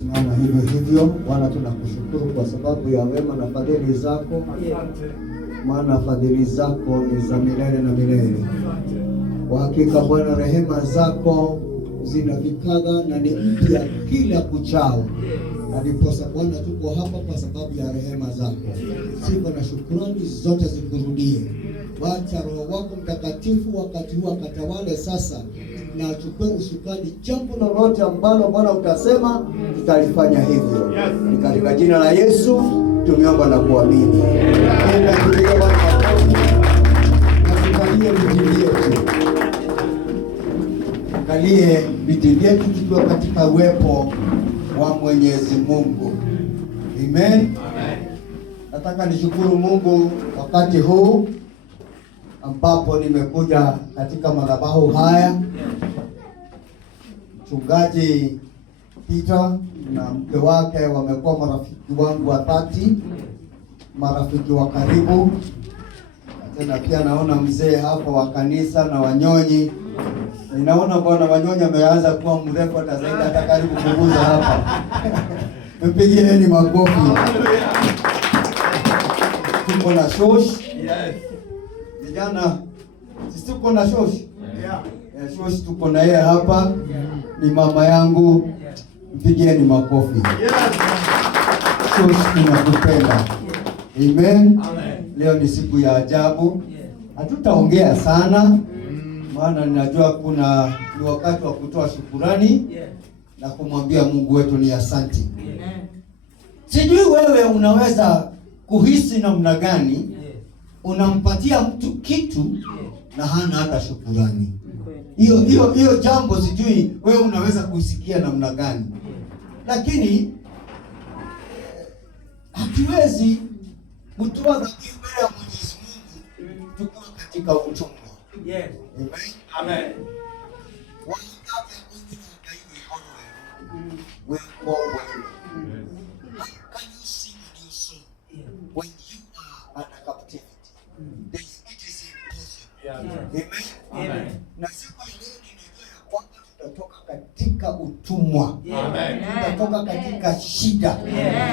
Maana hivyo Bwana, tunakushukuru kwa sababu ya wema na fadhili zako, maana fadhili zako ni za milele na milele. Kwa hakika Bwana, rehema zako zinavikadha na ni mpya kila kuchao, na ndiposa Bwana tuko hapa kwa sababu ya rehema zako. Sifa na shukrani zote zikurudie. Wacha Roho wako Mtakatifu wakati huu akatawale sasa, na achukue usukani. Jambo lolote ambalo Bwana utasema, tutalifanya hivyo. Ni katika jina la Yesu tumeomba na kuamini. Angalie viti vyetu tukiwa katika uwepo wa Mwenyezi Mungu. Amen. Nataka nishukuru Mungu wakati huu ambapo nimekuja katika madhabahu haya. Mchungaji Peter na mke wake wamekuwa marafiki wangu wa dhati, marafiki wa karibu. Tena pia naona mzee hapa wa kanisa na Wanyonyi. Ninaona Bwana Wanyonyi ameanza kuwa mrefu hata zaidi, hata karibu kuguza hapa. Mpigieni makofi. Tuko na shosh. Yes. Vijana, sisi tuko na shosh. Yeah. Shosh tuko na yeye hapa. Ni mama yangu. Mpigieni makofi. Yes. Shosh tunakupenda. Amen. Amen. Leo ni siku ya ajabu. Hatutaongea sana. Maana ninajua kuna ni wakati wa kutoa shukurani na kumwambia Mungu wetu ni asante. Sijui wewe unaweza kuhisi namna gani unampatia mtu kitu na hana hata shukurani. Hiyo jambo sijui wewe unaweza kuisikia namna gani. Lakini hatuwezi kutoa dhabihu mbele ya Mwenyezi Mungu tukiwa katika utumwa. Yes. Amen. Can you sing a new song when you are under captivity? It is impossible. Amen. Na siku ile ninajua ya kwamba tutatoka katika utumwa. Amen. Tutatoka katika shida.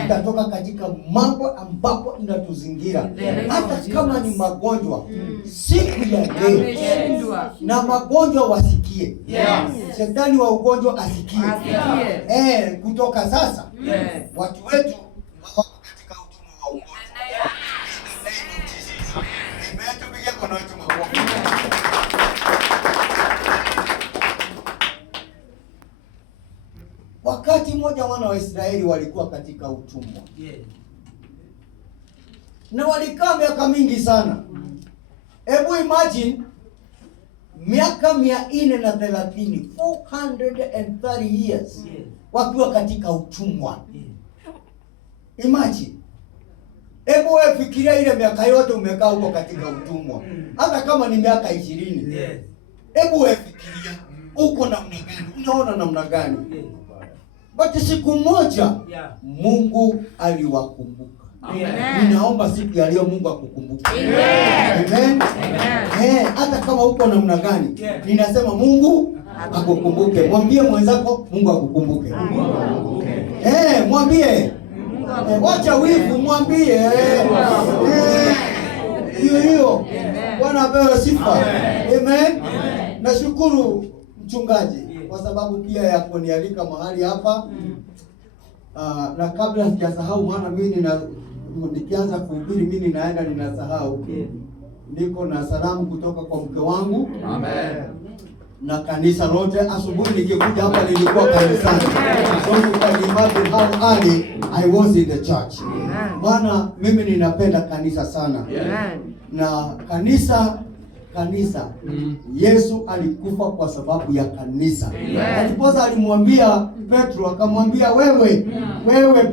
Tutatoka katika mambo ambapo inatuzingira. Hata kama ni magonjwa, siku ya leo na magonjwa wasikie. Shetani wa ugonjwa asikie. Kutoka sasa watu wetu wako katika utumwa wa ugonjwa. Tupigie mkono wetu makofi. Wakati mmoja wana wa Israeli walikuwa katika utumwa. Na walikaa miaka mingi sana. Hebu imagine miaka 430, 430 years wakiwa katika utumwa. Imagine. Hebu wewe fikiria ile miaka yote umekaa huko katika utumwa. Hata kama ni miaka 20. Hebu wewe fikiria uko namna gani? Unaona namna gani? But siku moja Mungu aliwakumbuka. Ninaomba siku ya leo Mungu akukumbuke. Amen. Hata kama uko namna gani, ninasema Mungu akukumbuke. Mwambie mwenzako Mungu akukumbuke. Mwambie. Wacha wivu, mwambie. Hiyo. Bwana apewe sifa. Amen. Nashukuru mchungaji kwa sababu pia ya kunialika mahali hapa. Na kabla sijasahau, maana mimi nikianza kuhubiri mimi naenda ninasahau. Niko na salamu kutoka kwa mke wangu. Amen. Na kanisa lote. Asubuhi nikikuja hapa nilikuwa kanisani. So you can imagine how early I was in the church. Maana mimi ninapenda kanisa sana. Na kanisa Yesu alikufa kwa sababu ya kanisa. Alipoza alimwambia Petro, akamwambia wewe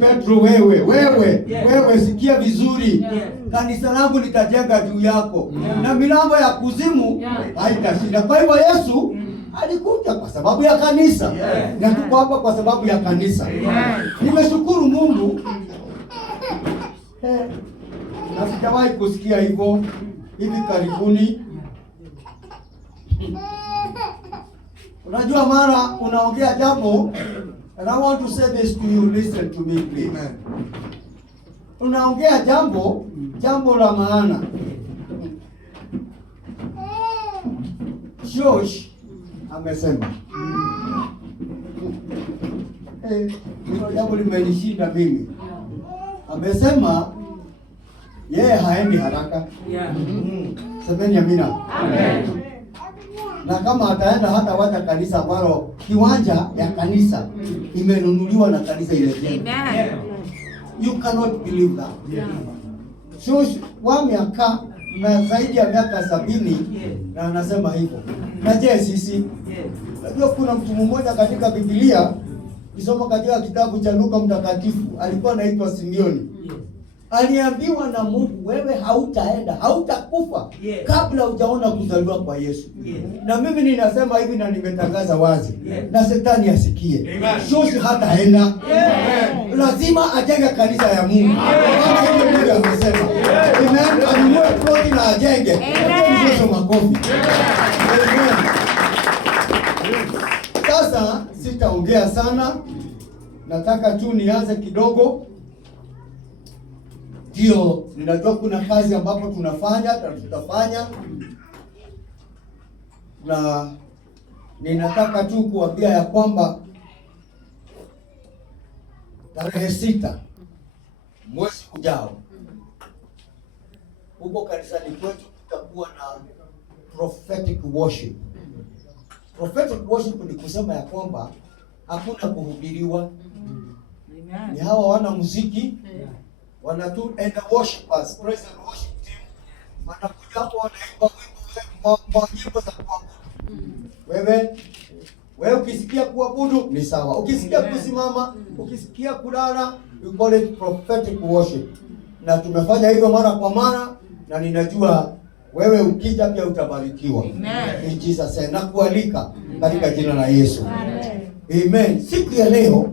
Petro, wewe sikia vizuri. Kanisa langu litajenga juu yako. Na milango ya kuzimu haitashinda. Kwa hivyo Yesu alikuja kwa sababu ya kanisa. Na tuko hapa kwa sababu ya kanisa. Nimeshukuru Mungu. Na sijawahi kusikia hivyo hivi karibuni. Unajua mara unaongea jambo And I want to say this to you, listen to me please. Amen. Unaongea jambo la maana. Josh amesema hilo jambo limenishinda mimi. Amesema yeye haendi haraka. Semeni amina. Amen. Na kama ataenda hata wacha kanisa ambalo kiwanja ya kanisa imenunuliwa na kanisa ile. Amen. You cannot believe that. Yeah. So wa miaka na zaidi ya miaka 70 na anasema hivyo. Na je, sisi najua kuna mtu mmoja katika Biblia kisoma katika kitabu cha Luka mtakatifu alikuwa anaitwa Simeoni. Aliambiwa na Mungu, wewe hautaenda, hautakufa kabla hujaona kuzaliwa kwa Yesu. Na mimi ninasema hivi na nimetangaza wazi. Na shetani asikie. Shoshi hataenda. Lazima ajenge kanisa ya Mungu. Maana hiyo Mungu amesema. Amen. Anunue ploti na ajenge. Amen. Makofi. Amen. Sasa sitaongea sana. Nataka tu nianze kidogo. Ndio, ninajua kuna kazi ambapo tunafanya na tutafanya. Na ninataka tu kuambia ya kwamba tarehe 6 mwezi ujao huko kanisani kwetu kutakuwa na prophetic worship. Prophetic worship ni kusema ya kwamba hakuna kuhubiriwa. Ni hawa wana muziki wanatu and the worshipers, praise and worship team, wanakuja hapo wanaimba nyimbo za kuabudu. Wewe ukisikia kuabudu ni sawa, ukisikia kusimama, ukisikia kulala, you call it prophetic worship. Na tumefanya hivyo mara kwa mara, na ninajua wewe ukija pia utabarikiwa. Amen. In Jesus name, nakualika katika jina la Yesu. Amen. Amen. Siku ya leo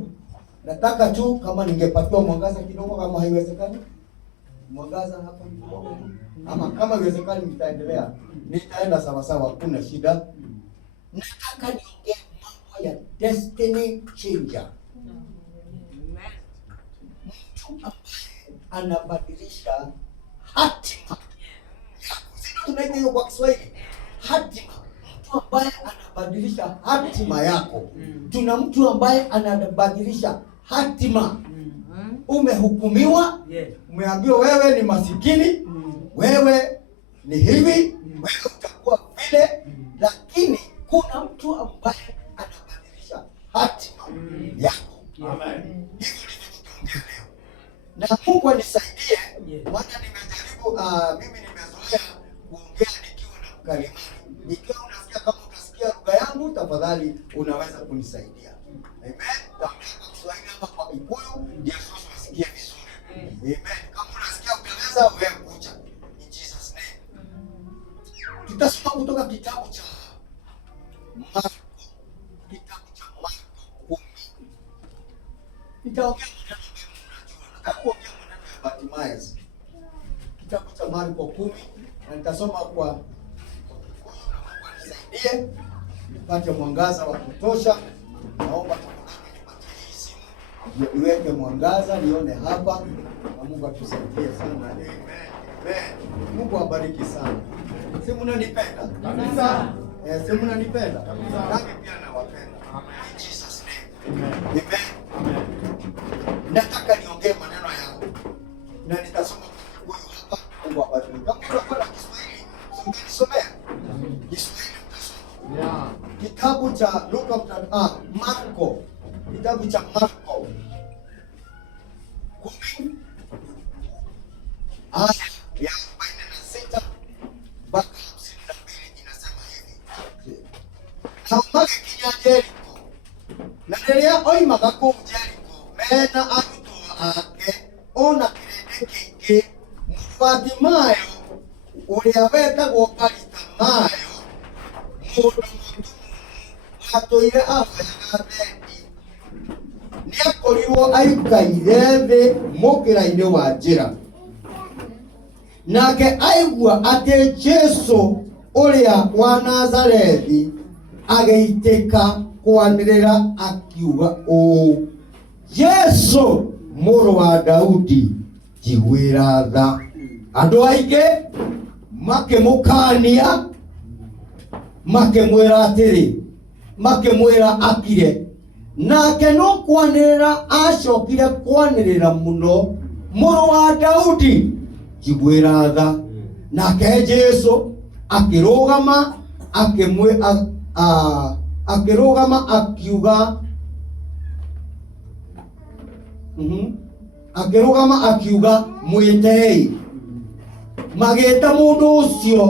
nataka tu kama ningepatiwa mwangaza kidogo, kama haiwezekani mwangaza hapa kidogo, ama kama haiwezekani nitaenda sawa sawa, hakuna shida. Nataka niongee mambo ya destiny changer. Mtu ambaye anabadilisha hatima. Sisi tunaita hiyo kwa Kiswahili hatima. Mtu ambaye anabadilisha hatima yako. Tuna mtu ambaye anabadilisha hatima. Umehukumiwa, umeambiwa wewe ni masikini, wewe ni hivi, wewe utakuwa vile, lakini kuna mtu ambaye anabadilisha hatima yako. Amen. Hivi ndivyo tutaongea leo. Na Mungu anisaidie, maana nimejaribu mimi nimezoea kuongea nikiwa na mkalimani. Nikiwa unasikia, kama utasikia lugha yangu, tafadhali unaweza kunisaidia. Amen. Taongea kwa Kiswahili ama kwa Kikuyu, ndio sasa wasikie vizuri. Amen. Kama unasikia Uingereza, wewe kuja. In Jesus name. Tutasoma kutoka kitabu cha Marko. Kitabu cha Marko 10. Nitaongea maneno mengi unajua. Nataka kuongea maneno ya Bartimaeus. Kitabu cha Marko 10 na nitasoma kwa Kikuyu na Mungu anisaidie nipate mwangaza wa kutosha. Naomba tafadhali nipatie hii simu niweke mwangaza nione hapa, na Mungu atusaidie sana. Amen. Amen. Mungu awabariki sana. Si mnanipenda? Kabisa. Si mnanipenda? Kabisa. Nami pia nawapenda. In Jesus name. Amen. Amen. Nataka niongee maneno yangu na nitasoma kwa Kikuyu hapa. Mungu awabariki. Kama unapenda Kiswahili, unisomea. Kiswahili mtasoma. Yeah. Kitabu cha Marko. Kitabu cha Marko 10 aya ya 46 mpaka 52 inasema hivi. Kamage kinya Jeriko. Na rĩrĩa oimaga kũu Jeriko, mena arutwo ake, ona kĩrĩndĩ kĩingĩ, Bartimayo ũrĩa wetagwo Bartimayo, mũndũ atũire ahoyaga thendi, nĩakorirwo aikaire thĩ mũkĩra-inĩ wa njĩra. Nake aigua atĩ Jesũ ũrĩa wa Nazarethi agĩitĩka kwanĩrĩra akiuga ũũ, Yesu mũrũ wa Daudi njiguĩra tha. Andũ aingĩ makĩmũkania, makĩmwĩra atĩrĩ, makĩmwĩra akire. Nake no kwanĩrĩra acokire kwanĩrĩra mũno, mũrũ wa Daudi njiguĩra tha. Nake Jesu akĩrũgama akiuga mwĩtei. Magĩĩta mũndũ ũcio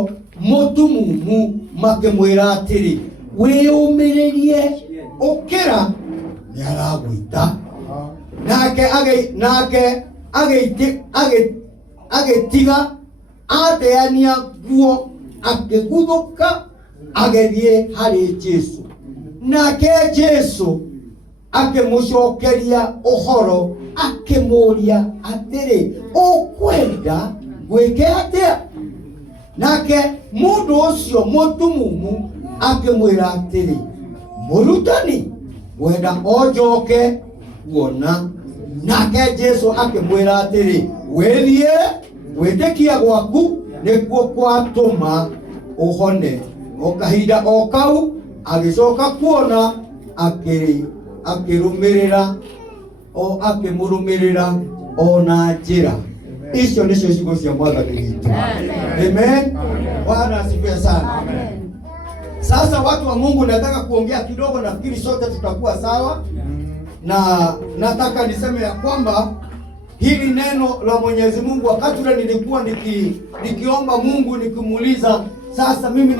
mũtumumu makĩmwĩra atĩrĩ, wĩyũmĩrĩrie, ũkĩra nĩ aragwĩta. Nake agĩtiga ateania nguo, akĩguthũka agĩthiĩ harĩ Jesu. Nake Jesu akĩmũcokeria ũhoro, akĩmũria atĩrĩ, ũkwenda gwĩke atĩa? Nake mũndũ ũcio mũtumumu akĩmwĩra atĩrĩ, mũrutani, wenda onjoke kuona? Nake Jesu akĩmwĩra atĩrĩ, wĩthiĩ, gwĩtĩkia gwaku nĩkuo kwatũma ũhone. O kahinda o kau agĩcoka kuona, akĩmũrũmĩrĩra ona njĩra. Icio nĩcio ciugo cia Mwathani witũ. Amen. Bwana asifiwe sana. Sasa watu wa Mungu, nataka kuongea kidogo, nafikiri sote tutakuwa sawa. Na nataka niseme ya kwamba hili neno la Mwenyezi Mungu, wakati ule nilikuwa nikiomba Mungu, nikimuuliza sasa mimi